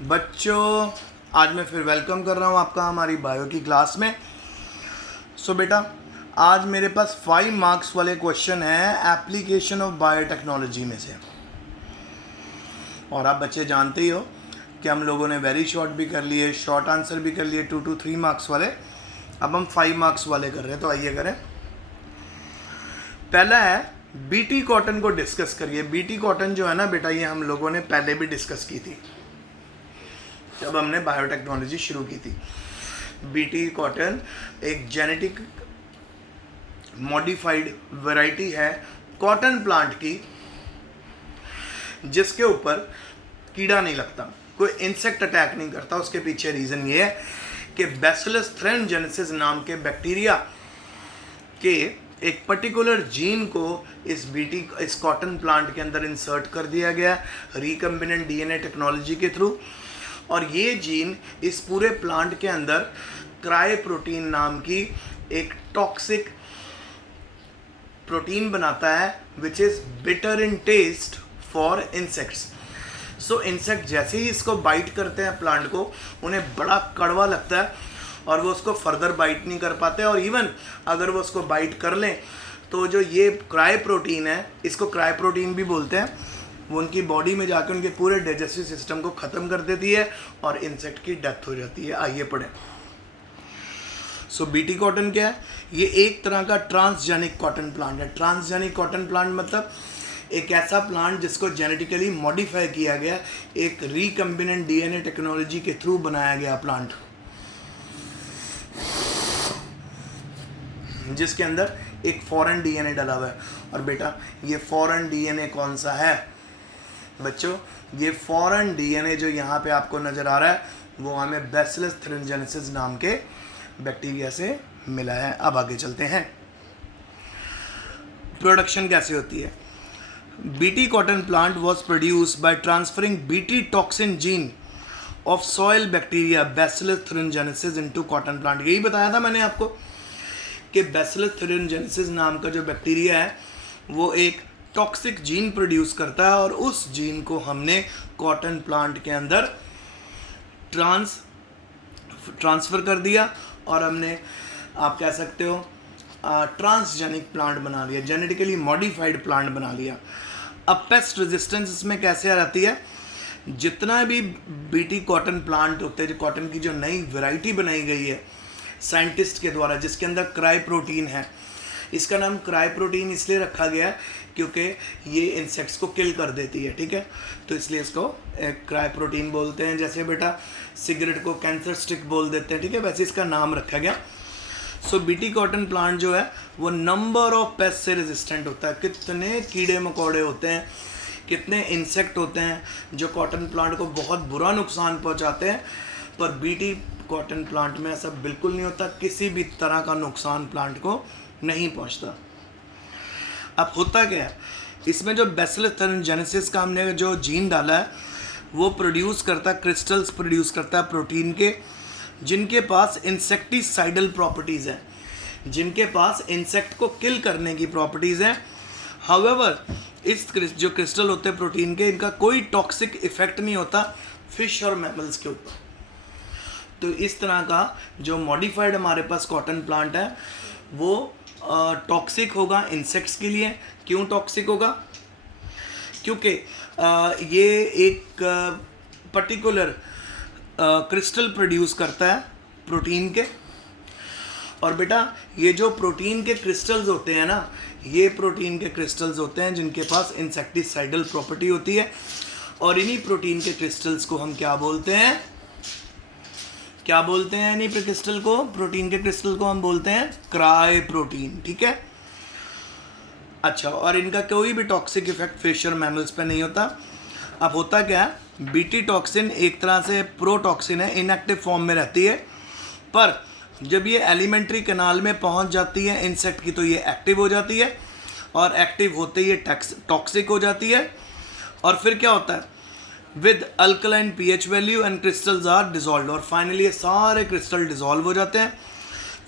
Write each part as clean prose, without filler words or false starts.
बच्चों, आज मैं फिर वेलकम कर रहा हूँ आपका हमारी बायो की क्लास में। बेटा, आज मेरे पास 5 मार्क्स वाले क्वेश्चन हैं एप्लीकेशन ऑफ बायोटेक्नोलॉजी में से। और आप बच्चे जानते ही हो कि हम लोगों ने वेरी शॉर्ट भी कर लिए, शॉर्ट आंसर भी कर लिए, 2 to 3 मार्क्स वाले। अब हम 5 मार्क्स वाले कर रहे हैं, तो आइए करें। पहला है बीटी कॉटन को डिस्कस करिए। बीटी कॉटन जो है ना बेटा, ये हम लोगों ने पहले भी डिस्कस की थी जब हमने बायोटेक्नोलॉजी शुरू की थी। बीटी कॉटन एक जेनेटिक मॉडिफाइड वैरायटी है कॉटन प्लांट की, जिसके ऊपर कीड़ा नहीं लगता, कोई इंसेक्ट अटैक नहीं करता। उसके पीछे रीज़न ये है कि बैसिलस थ्रेनजेनेसिस नाम के बैक्टीरिया के एक पर्टिकुलर जीन को इस कॉटन प्लांट के अंदर इंसर्ट कर दिया गया रिकम्बिनेंट डीएनए टेक्नोलॉजी के थ्रू। और ये जीन इस पूरे प्लांट के अंदर क्राई प्रोटीन नाम की एक टॉक्सिक प्रोटीन बनाता है which is bitter in taste for insects. So insect जैसे ही इसको बाइट करते हैं प्लांट को, उन्हें बड़ा कड़वा लगता है और वो उसको फर्दर बाइट नहीं कर पाते। और इवन अगर वो उसको बाइट कर लें तो जो ये क्राई प्रोटीन है, इसको क्राई प्रोटीन भी बोलते हैं, वो उनकी बॉडी में जाकर उनके पूरे डाइजेस्टिव सिस्टम को ख़त्म कर देती है और इंसेक्ट की डेथ हो जाती है। आइए पढ़ें। बीटी कॉटन क्या है? ये एक तरह का ट्रांसजेनिक कॉटन प्लांट है। ट्रांसजेनिक कॉटन प्लांट मतलब एक ऐसा प्लांट जिसको जेनेटिकली मॉडिफाई किया गया, एक रिकम्बिनेंट डीएनए टेक्नोलॉजी के थ्रू बनाया गया प्लांट, जिसके अंदर एक फॉरेन डीएनए डला हुआ है। और बेटा, ये फॉरेन डीएनए कौन सा है बच्चों? ये फॉरेन डीएनए जो यहाँ पे आपको नज़र आ रहा है, वो हमें बैसिलस थ्रेनजेनेसिस नाम के बैक्टीरिया से मिला है। अब आगे चलते हैं। प्रोडक्शन कैसे होती है? BT cotton plant was produce by transferring BT toxin gene of soil bacteria bacillus thuringiensis into cotton plant. यही बताया था मैंने आपको कि बैसिलस थ्रेनजेनेसिस नाम का जो बैक्टीरिया है वो एक टॉक्सिक जीन प्रोड्यूस करता है, और उस जीन को हमने कॉटन प्लांट के अंदर ट्रांसफ़र कर दिया और हमने, आप कह सकते हो, ट्रांसजेनिक प्लांट बना लिया, जेनेटिकली मॉडिफाइड प्लांट बना लिया। अब पेस्ट रेजिस्टेंस इसमें कैसे आती है? जितना भी बीटी कॉटन प्लांट होते हैं, जो कॉटन की जो नई वैरायटी बनाई गई है साइंटिस्ट के द्वारा, जिसके अंदर क्राई प्रोटीन है, इसका नाम क्राई प्रोटीन इसलिए रखा गया क्योंकि ये इंसेक्ट्स को किल कर देती है, ठीक है, तो इसलिए इसको क्राई प्रोटीन बोलते हैं। जैसे बेटा सिगरेट को कैंसर स्टिक बोल देते हैं, ठीक है, वैसे इसका नाम रखा गया। बीटी कॉटन प्लांट जो है वो नंबर ऑफ पेस्ट से रेजिस्टेंट होता है। कितने कीड़े मकोड़े होते हैं, कितने इंसेक्ट होते हैं जो कॉटन प्लांट को बहुत बुरा नुकसान पहुंचाते हैं, पर बीटी कॉटन प्लांट में ऐसा बिल्कुल नहीं होता, किसी भी तरह का नुकसान प्लांट को नहीं पहुंचता। अब होता क्या है, इसमें जो बैसिलस थ्रेनजेनेसिस का हमने जो जीन डाला है वो प्रोड्यूस करता है, क्रिस्टल्स प्रोड्यूस करता है प्रोटीन के, जिनके पास इंसेक्टिसाइडल प्रॉपर्टीज़ हैं, जिनके पास इंसेक्ट को किल करने की प्रॉपर्टीज़ हैं। हाउएवर इस जो क्रिस्टल होते हैं प्रोटीन के, इनका कोई टॉक्सिक इफेक्ट नहीं होता फिश और मैमल्स के ऊपर। तो इस तरह का जो मॉडिफाइड हमारे पास कॉटन प्लांट है वो टॉक्सिक होगा इंसेक्ट्स के लिए। क्यों टॉक्सिक होगा? क्योंकि ये एक पर्टिकुलर क्रिस्टल प्रोड्यूस करता है प्रोटीन के। और बेटा, ये जो प्रोटीन के क्रिस्टल्स होते हैं ना, ये प्रोटीन के क्रिस्टल्स होते हैं जिनके पास इंसेक्टिसाइडल प्रॉपर्टी होती है। और इन्हीं प्रोटीन के क्रिस्टल्स को हम क्या बोलते हैं? क्या बोलते हैं इन्हीं क्रिस्टल को? प्रोटीन के क्रिस्टल को हम बोलते हैं क्राई प्रोटीन, ठीक है। अच्छा, और इनका कोई भी टॉक्सिक इफेक्ट फिश और मैमल्स पे नहीं होता। अब होता क्या है, बीटी टॉक्सिन एक तरह से प्रोटॉक्सिन है, इनएक्टिव फॉर्म में रहती है, पर जब ये एलिमेंट्री कैनाल में पहुंच जाती है इंसेक्ट की तो ये एक्टिव हो जाती है, और एक्टिव होते ही ये टॉक्सिक हो जाती है। और फिर क्या होता है, with alkaline pH value and crystals are dissolve, और फाइनली ये सारे क्रिस्टल डिजॉल्व हो जाते हैं।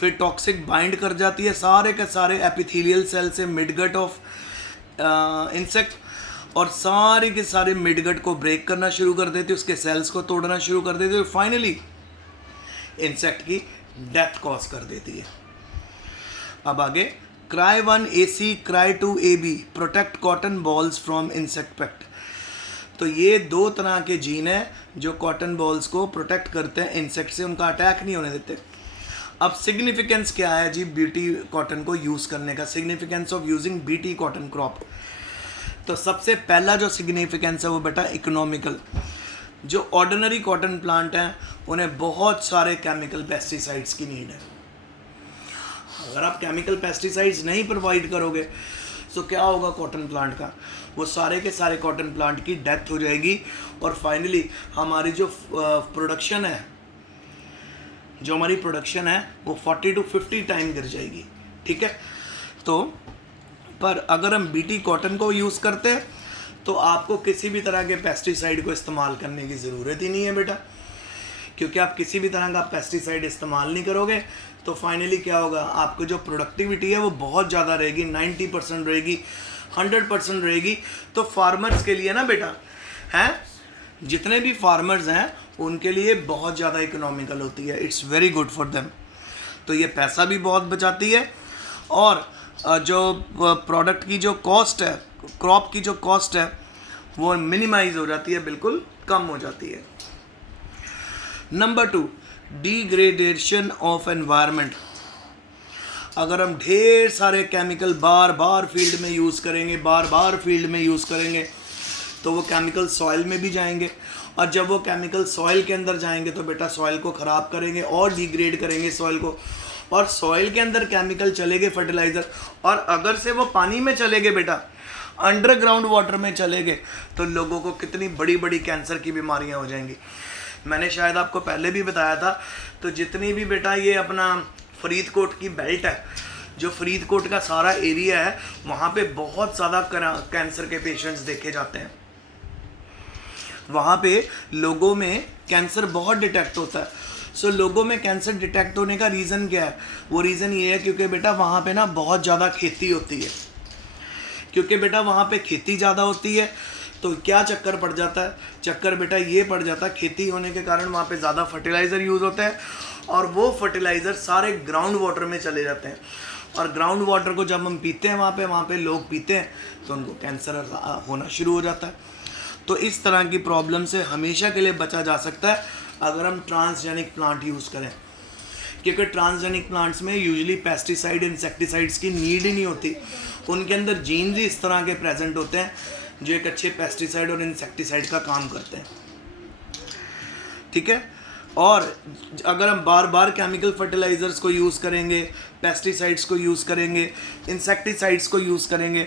फिर टॉक्सिक बाइंड कर जाती है सारे के सारे एपिथेलियल सेल से मिडगट ऑफ इंसेक्ट, और सारे के सारे मिडगट को ब्रेक करना शुरू कर देती है, उसके सेल्स को तोड़ना शुरू कर देती है, और फाइनली इंसेक्ट की डेथ कॉज कर देती है। अब आगे, Cry1 AC, Cry2 AB protect cotton balls from insect pest. तो ये दो तरह के जीन हैं जो कॉटन बॉल्स को प्रोटेक्ट करते हैं इंसेक्ट से, उनका अटैक नहीं होने देते। अब सिग्निफिकेंस क्या है जी बीटी कॉटन को यूज़ करने का, significance of using BT cotton crop. तो सबसे पहला जो सिग्निफिकेंस है वो बेटा इकोनॉमिकल। जो ऑर्डिनरी कॉटन प्लांट हैं उन्हें बहुत सारे केमिकल पेस्टिसाइड्स की नीड है। अगर आप केमिकल पेस्टिसाइड्स नहीं प्रोवाइड करोगे तो क्या होगा कॉटन प्लांट का, वो सारे के सारे कॉटन प्लांट की डेथ हो जाएगी, और फाइनली हमारी जो प्रोडक्शन है वो 40 to 50 टाइम गिर जाएगी। ठीक है, तो पर अगर हम बीटी कॉटन को यूज़ करते हैं तो आपको किसी भी तरह के पेस्टिसाइड को इस्तेमाल करने की ज़रूरत ही नहीं है बेटा, क्योंकि आप किसी भी तरह का पेस्टिसाइड इस्तेमाल नहीं करोगे तो फाइनली क्या होगा, आपको जो प्रोडक्टिविटी है वो बहुत ज़्यादा रहेगी, 90% रहेगी, 100% रहेगी। तो फार्मर्स के लिए ना बेटा हैं, जितने भी फार्मर्स हैं उनके लिए बहुत ज़्यादा इकोनॉमिकल होती है, it's very good for them. तो ये पैसा भी बहुत बचाती है, और जो प्रोडक्ट की जो कॉस्ट है, क्रॉप की जो कॉस्ट है वो मिनिमाइज हो जाती है, बिल्कुल कम हो जाती है। Number 2, degradation of environment. अगर हम ढेर सारे केमिकल बार बार फील्ड में यूज़ करेंगे तो वो केमिकल सॉइल में भी जाएंगे, और जब वो केमिकल सॉइल के अंदर जाएंगे तो बेटा सॉइल को ख़राब करेंगे और डिग्रेड करेंगे सॉइल को, और सॉइल के अंदर केमिकल चलेंगे फर्टिलाइज़र, और अगर से वो पानी में चलेंगे बेटा, अंडरग्राउंड वाटर में चलेंगे, तो लोगों को कितनी बड़ी बड़ी कैंसर की बीमारियां हो जाएंगी। मैंने शायद आपको पहले भी बताया था, तो जितनी भी बेटा ये अपना फरीदकोट की बेल्ट है, जो फरीदकोट का सारा एरिया है, वहाँ पे बहुत ज़्यादा कैंसर के पेशेंट्स देखे जाते हैं। वहाँ पे लोगों में कैंसर बहुत डिटेक्ट होता है। सो लोगों में कैंसर डिटेक्ट होने का रीज़न क्या है, वो रीज़न ये है क्योंकि बेटा वहाँ पे ना बहुत ज़्यादा खेती होती है, क्योंकि बेटा वहाँ पे खेती ज़्यादा होती है। तो क्या चक्कर पड़ जाता है, चक्कर बेटा ये पड़ जाता है, खेती होने के कारण वहाँ पे ज़्यादा फर्टिलाइज़र यूज़ होते हैं, और वो फर्टिलाइज़र सारे ग्राउंड वाटर में चले जाते हैं, और ग्राउंड वाटर को जब हम पीते हैं वहाँ पे लोग पीते हैं तो उनको कैंसर होना शुरू हो जाता है। तो इस तरह की प्रॉब्लम से हमेशा के लिए बचा जा सकता है अगर हम ट्रांसजेनिक प्लांट यूज़ करें, क्योंकि ट्रांसजेनिक प्लांट्स में यूजुअली पेस्टिसाइड इंसेक्टिसाइड्स की नीड ही नहीं होती, उनके अंदर जीन्स ही इस तरह के प्रेजेंट होते हैं जो एक अच्छे पेस्टिसाइड और इंसेक्टिसाइड का काम करते हैं। ठीक है, और अगर हम बार बार केमिकल फर्टिलाइज़र्स को यूज़ करेंगे, पेस्टिसाइड्स को यूज़ करेंगे, इंसेक्टिसाइड्स को यूज़ करेंगे,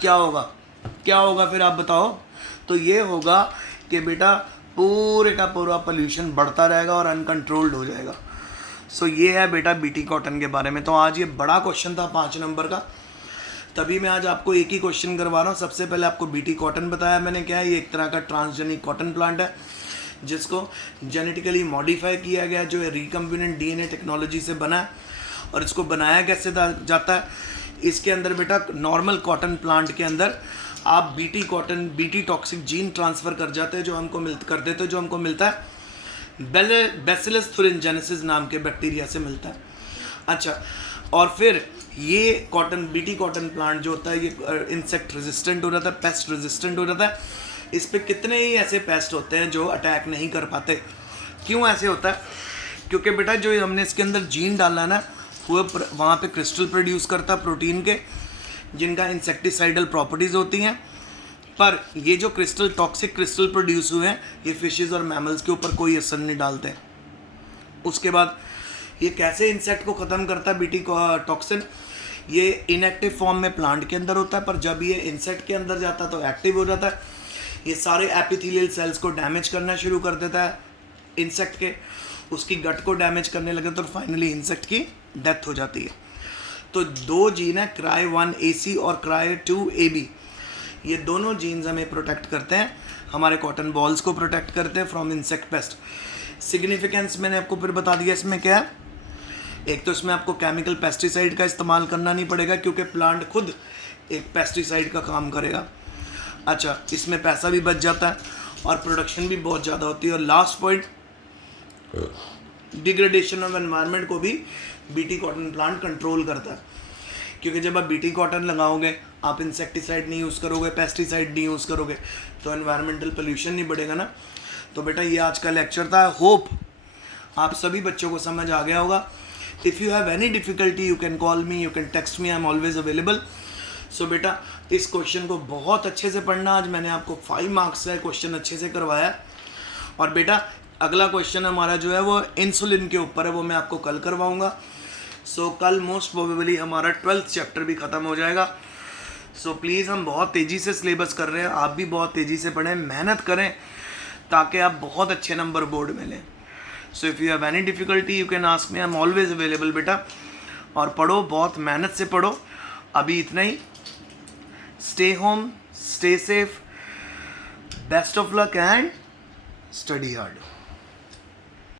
क्या होगा फिर आप बताओ। तो ये होगा कि बेटा पूरे का पूरा पोल्यूशन बढ़ता रहेगा और अनकंट्रोल्ड हो जाएगा। सो ये है बेटा बीटी कॉटन के बारे में। तो आज ये बड़ा क्वेश्चन था 5 नंबर का, तभी मैं आज आपको एक ही क्वेश्चन करवा रहा हूँ। सबसे पहले आपको बीटी कॉटन बताया मैंने क्या है, ये एक तरह का ट्रांसजेनिक कॉटन प्लांट है जिसको जेनेटिकली मॉडिफाई किया गया, जो है रिकम्बिनेंट डीएनए टेक्नोलॉजी से बना है। और इसको बनाया कैसे जाता है, इसके अंदर बेटा नॉर्मल कॉटन प्लांट के अंदर आप बीटी टॉक्सिक जीन ट्रांसफ़र कर जाते हैं, जो हमको मिलता है बैसिलस thuringiensis नाम के बैक्टीरिया से मिलता है। अच्छा, और फिर ये बीटी कॉटन प्लांट जो होता है ये इंसेक्ट रेजिस्टेंट हो जाता है, पेस्ट रेजिस्टेंट हो जाता है। इस पे कितने ही ऐसे पेस्ट होते हैं जो अटैक नहीं कर पाते। क्यों ऐसे होता है, क्योंकि बेटा जो हमने इसके अंदर जीन डाला ना, वो वहाँ पे क्रिस्टल प्रोड्यूस करता है प्रोटीन के, जिनका इंसेक्टिसाइडल प्रॉपर्टीज़ होती हैं। पर ये जो टॉक्सिक क्रिस्टल प्रोड्यूस हुए हैं, ये फिशेस और मैमल्स के ऊपर कोई असर नहीं डालते हैं। उसके बाद ये कैसे इंसेक्ट को ख़त्म करता है बीटी टॉक्सिन, ये इनएक्टिव फॉर्म में प्लांट के अंदर होता है, पर जब ये इंसेक्ट के अंदर जाता है तो एक्टिव हो जाता है। ये सारे एपिथेलियल सेल्स को डैमेज करना शुरू कर देता है इंसेक्ट के, उसकी गट को डैमेज करने लगे तो फाइनली इंसेक्ट की डेथ हो जाती है। तो 2 जीन है, Cry1 AC और Cry2 AB। ये दोनों जीन्स हमें प्रोटेक्ट करते हैं, हमारे कॉटन बॉल्स को प्रोटेक्ट करते हैं फ्रॉम इंसेक्ट पेस्ट। सिग्निफिकेंस मैंने आपको फिर बता दिया इसमें क्या है। एक तो इसमें आपको केमिकल पेस्टिसाइड का इस्तेमाल करना नहीं पड़ेगा, क्योंकि प्लांट खुद एक पेस्टिसाइड का काम करेगा। अच्छा, इसमें पैसा भी बच जाता है और प्रोडक्शन भी बहुत ज़्यादा होती है। और last point, degradation of environment को भी बीटी कॉटन प्लांट कंट्रोल करता है, क्योंकि जब आप बीटी कॉटन लगाओगे, आप इंसेक्टिसाइड नहीं यूज़ करोगे, पेस्टिसाइड नहीं यूज़ करोगे, तो एनवायरमेंटल पोल्यूशन नहीं बढ़ेगा ना। तो बेटा ये आज का लेक्चर था। होप आप सभी बच्चों को समझ आ गया होगा। If you have any difficulty you can call me, you can text me, I am always available. So बेटा इस क्वेश्चन को बहुत अच्छे से पढ़ना। आज मैंने आपको 5 मार्क्स का क्वेश्चन अच्छे से करवाया है। और बेटा अगला क्वेश्चन हमारा जो है वो इंसुलिन के ऊपर है, वो मैं आपको कल करवाऊँगा। सो कल मोस्ट प्रोबेबली हमारा 12th चैप्टर भी ख़त्म हो जाएगा। सो प्लीज़, हम बहुत तेज़ी से सिलेबस कर रहे हैं, आप भी बहुत तेज़ी से पढ़ें, मेहनत करें, ताकि आप बहुत अच्छे नंबर बोर्ड में लें। So if you have any difficulty you can ask me, I am always available बेटा। और पढ़ो, बहुत मेहनत से पढ़ो। अभी इतना ही। Stay home, stay safe, best of luck and study hard.